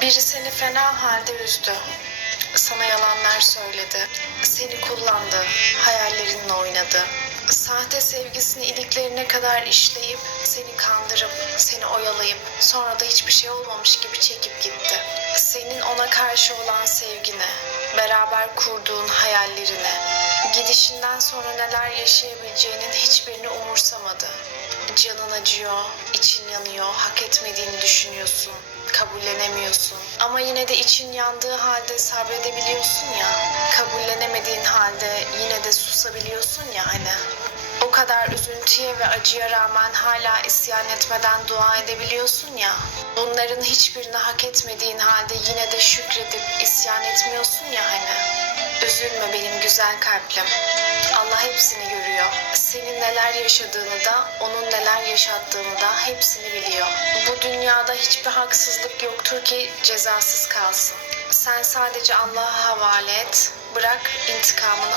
Biri seni fena halde üzdü. Sana yalanlar söyledi. Seni kullandı. Hayallerinle oynadı. Sahte sevgisini iliklerine kadar işleyip seni kandırıp seni oyalayıp sonra da hiçbir şey olmamış gibi çekip gitti. Senin ona karşı olan sevgine, beraber kurduğun hayallerine, gidişinden sonra neler yaşayabileceğinin hiçbirini umursamadı. Canın acıyor, için yanıyor, hak etmediğini düşünüyorsun, kabullenemiyorsun. Ama yine de için yandığı halde sabredebiliyorsun ya, kabullenemediğin halde yine de susabiliyorsun ya hani. O kadar üzüntüye ve acıya rağmen hala isyan etmeden dua edebiliyorsun ya. Bunların hiçbirini hak etmediğin halde yine de şükredip isyan etmiyorsun ya hani. Üzülme benim güzel kalplim. Allah hepsini görüyor. Neler yaşadığını da, onun neler yaşattığını da hepsini biliyor. Bu dünyada hiçbir haksızlık yoktur ki cezasız kalsın. Sen sadece Allah'a havale et. Bırak intikamını